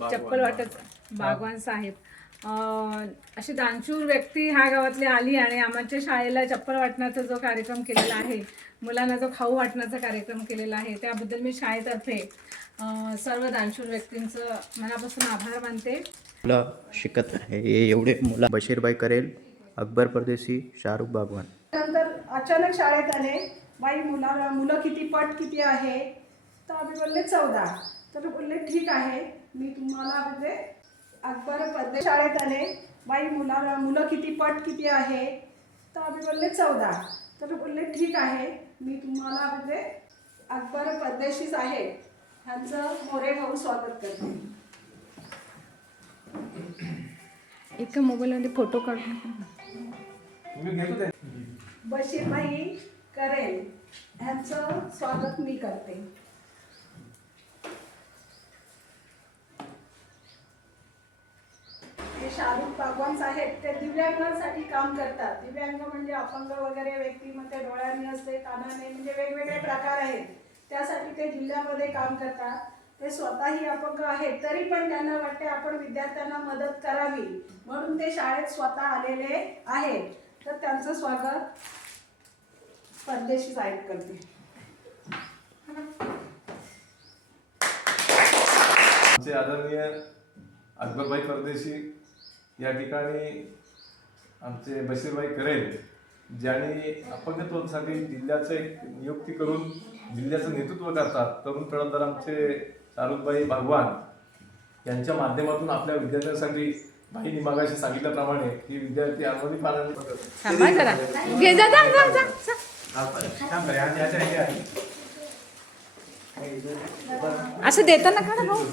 चप्पल वाटत बागवान साहेब अशी दानशूर व्यक्ती ह्या गावातली आली आणि आमच्या शाळेला चप्पल वाटण्याचा जो कार्यक्रम केलेला आहे, मुलांना जो खाऊ वाटण्याचा कार्यक्रम केलेला आहे, त्याबद्दल मी शाळेतर्फे सर्व दानशूर व्यक्तींचं मनापासून आभार मानते. मुलं शिकत आहे एवढे मुलं बशीरबाई करेल, अकबर परदेशी, शाहरुख बागवान. नंतर अचानक शाळेत आले, बाई मुलं किती पट किती आहे, तर आम्ही बोलले 14. तर बोलले ठीक आहे, मी तुम्हाला म्हणजे अकबर परदेशी शाळेत आले, बाई मुलं किती पट किती आहे, तर आम्ही बोलले 14. तर बोलले ठीक आहे, मी तुम्हाला म्हणजे अकबर परदेशी साहेब ह्यांचं मोरे भाऊ स्वागत करते. एका मोबाईलमध्ये फोटो काढून बशीरबाई करेल ह्यांचं स्वागत मी करते. हे शाहरुख बागवान साहेब ते दिव्यांगांसाठी काम करतात. दिव्यांग म्हणजे अपंग वगैरे व्यक्तीमध्ये डोळ्यांनी असते, कानाने, म्हणजे वेगवेगळे प्रकार आहेत. त्यासाठी ते जिल्ह्यामध्ये काम करतात. ते स्वतःही अपंग आहेत, तरी पण त्यांना वाटते आपण विद्यार्थ्यांना मदत करावी, म्हणून ते शाळेत स्वतः आलेले आहेत. तर त्यांचं स्वागत परदेशी साहेब करते. आमचे आदरणीय अकबरबाई परदेशी या ठिकाणी आमचे बशीरबाई करेल, ज्यांनी अपंगत्वासाठी जिल्ह्याचं एक नियुक्ती करून जिल्ह्याचं नेतृत्व करतात. तरुण तळमदार आमचे शाहरुखबाई बागवान यांच्या माध्यमातून आपल्या विद्यार्थ्यांसाठी बाईंनी मागाशी सांगितल्याप्रमाणे की विद्यार्थी आर्मोनी पाण्याने असं देताना का ना भाऊ